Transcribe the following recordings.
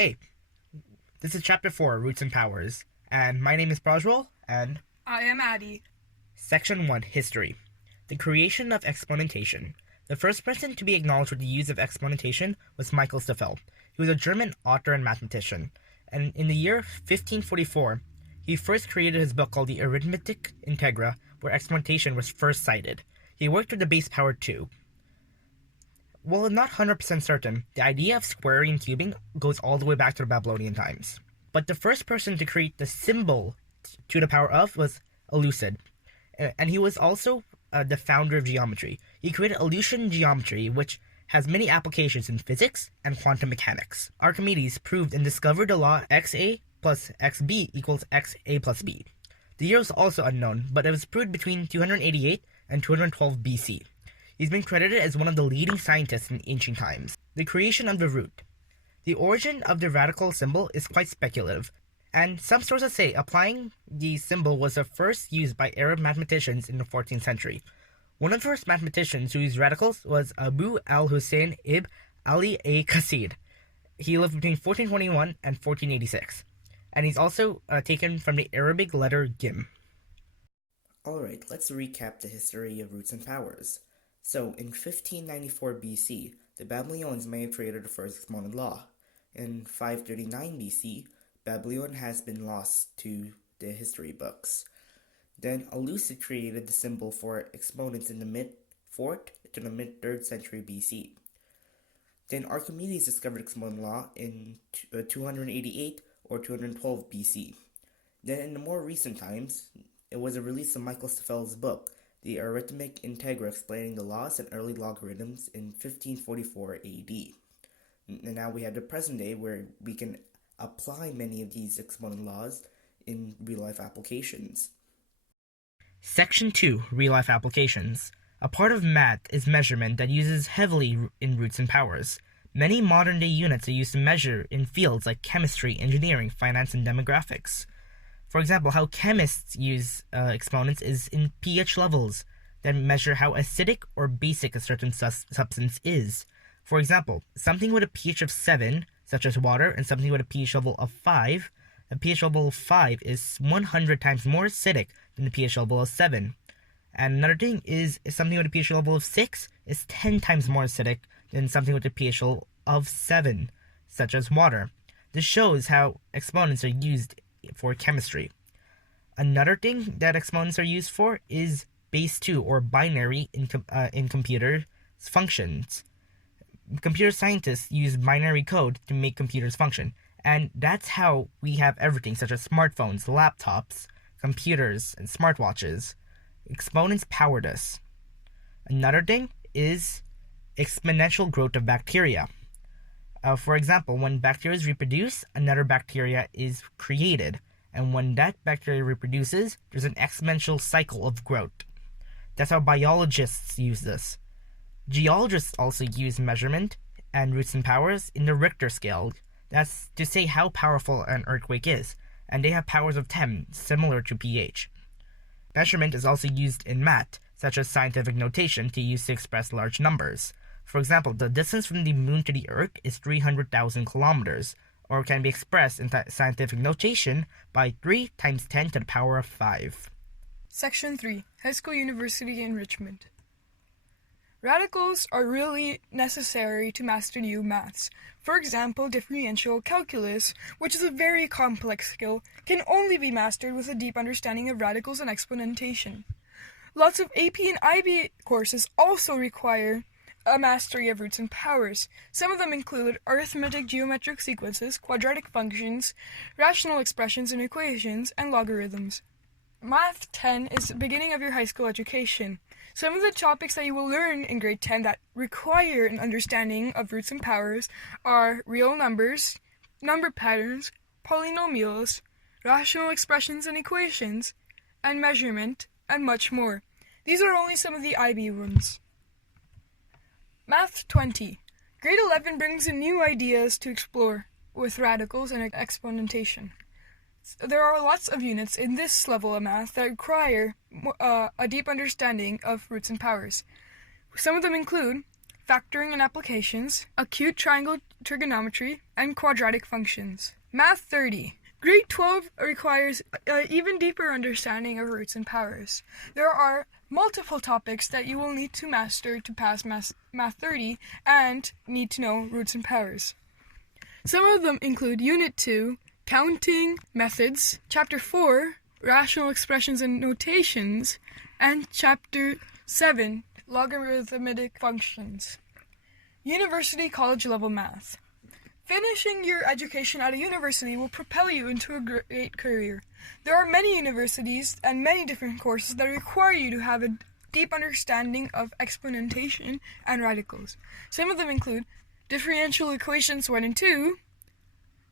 Hey, this is Chapter 4, Roots and Powers, and my name is Prajwal, and I am Addie. Section 1, History. The creation of exponentation. The first person to be acknowledged with the use of exponentation was Michael Staffel. He was a German author and mathematician, and in the year 1544, he first created his book called the Arithmetic Integra, where exponentation was first cited. He worked with the base power 2. While not 100% certain, the idea of squaring and cubing goes all the way back to the Babylonian times. But the first person to create the symbol to the power of was Euclid, and he was also the founder of geometry. He created Eleusinian geometry, which has many applications in physics and quantum mechanics. Archimedes proved and discovered the law xa plus xb equals xa plus b. The year is also unknown, but it was proved between 288 and 212 BC. He's been credited as one of the leading scientists in ancient times. The creation of the root. The origin of the radical symbol is quite speculative, and some sources say applying the symbol was first used by Arab mathematicians in the 14th century. One of the first mathematicians who used radicals was Abu al-Hussein ibn Ali a-Qasid. He lived between 1421 and 1486, and he's also taken from the Arabic letter Gim. Alright, let's recap the history of roots and powers. So, in 1594 BC, the Babylonians may have created the first exponent law. In 539 BC, Babylon has been lost to the history books. Then, Euclid created the symbol for exponents in the mid-4th to the mid-3rd century BC. Then, Archimedes discovered exponent law in 288 or 212 BC. Then, in the more recent times, it was a release of Michael Staffel's book, the Arithmetic Integra, explaining the laws and early logarithms in 1544 AD. And now we have the present day where we can apply many of these exponent laws in real-life applications. Section 2, Real-Life Applications. A part of math is measurement that uses heavily in roots and powers. Many modern-day units are used to measure in fields like chemistry, engineering, finance, and demographics. For example, how chemists use exponents is in pH levels that measure how acidic or basic a certain substance is. For example, something with a pH of 7, such as water, and something with a pH level of 5, a pH level of 5 is 100 times more acidic than the pH level of 7. And another thing is something with a pH level of 6 is 10 times more acidic than something with a pH level of 7, such as water. This shows how exponents are used for chemistry. Another thing that exponents are used for is base 2 or binary in computer functions. Computer scientists use binary code to make computers function, and that's how we have everything such as smartphones, laptops, computers, and smartwatches. Exponents powered us. Another thing is exponential growth of bacteria. For example, when bacteria reproduce, another bacteria is created, and when that bacteria reproduces, there's an exponential cycle of growth. That's how biologists use this. Geologists also use measurement and roots and powers in the Richter scale. That's to say how powerful an earthquake is, and they have powers of 10, similar to pH. Measurement is also used in math, such as scientific notation to use to express large numbers. For example, the distance from the moon to the Earth is 300,000 kilometers, or can be expressed in scientific notation by 3 times 10 to the power of 5. Section 3, High School University Enrichment. Radicals are really necessary to master new maths. For example, differential calculus, which is a very complex skill, can only be mastered with a deep understanding of radicals and exponentation. Lots of AP and IB courses also require a mastery of roots and powers. Some of them include arithmetic geometric sequences, quadratic functions, rational expressions and equations, and logarithms. Math 10 is the beginning of your high school education. Some of the topics that you will learn in grade 10 that require an understanding of roots and powers are real numbers, number patterns, polynomials, rational expressions and equations, and measurement, and much more. These are only some of the IB ones. Math 20. Grade 11 brings in new ideas to explore with radicals and exponentation. There are lots of units in this level of math that require a deep understanding of roots and powers. Some of them include factoring and applications, acute triangle trigonometry, and quadratic functions. Math 30. Grade 12 requires an even deeper understanding of roots and powers. There are multiple topics that you will need to master to pass Math 30 and need to know roots and powers. Some of them include Unit 2, Counting Methods, Chapter 4, Rational Expressions and Notations, and Chapter 7, Logarithmic Functions. University college level math. Finishing your education at a university will propel you into a great career. There are many universities and many different courses that require you to have a deep understanding of exponentation and radicals. Some of them include differential equations 1 and 2,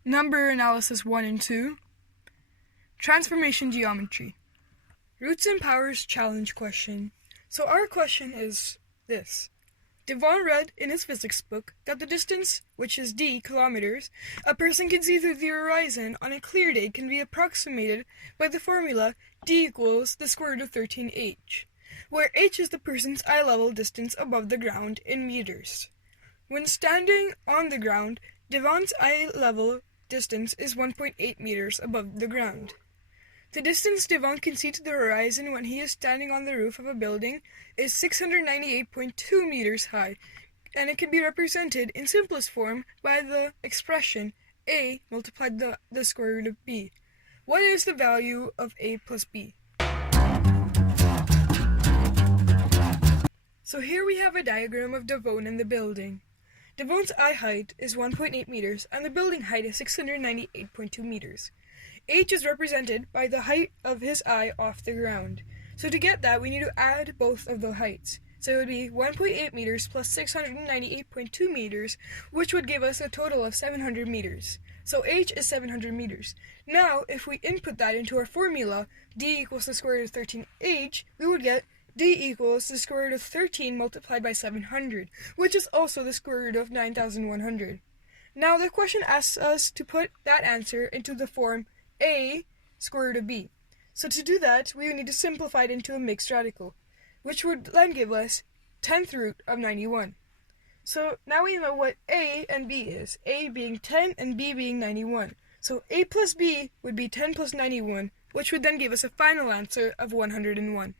number analysis 1 and 2, transformation geometry. Roots and powers challenge question. So our question is this. Devon read in his physics book that the distance, which is d kilometers, a person can see through the horizon on a clear day can be approximated by the formula d equals the square root of 13h, where h is the person's eye level distance above the ground in meters. When standing on the ground, Devon's eye level distance is 1.8 meters above the ground. The distance Devon can see to the horizon when he is standing on the roof of a building is 698.2 meters high, and it can be represented in simplest form by the expression a multiplied the square root of b. What is the value of a plus b? So here we have a diagram of Devon in the building. Devon's eye height is 1.8 meters, and the building height is 698.2 meters. H is represented by the height of his eye off the ground. So to get that, we need to add both of the heights. So it would be 1.8 meters plus 698.2 meters, which would give us a total of 700 meters. So H is 700 meters. Now, if we input that into our formula, D equals the square root of 13H, we would get D equals the square root of 13 multiplied by 700, which is also the square root of 9,100. Now the question asks us to put that answer into the form A square root of B. So to do that, we would need to simplify it into a mixed radical, which would then give us 10th root of 91. So now we know what A and B is, A being 10 and B being 91. So A plus B would be 10 plus 91, which would then give us a final answer of 101.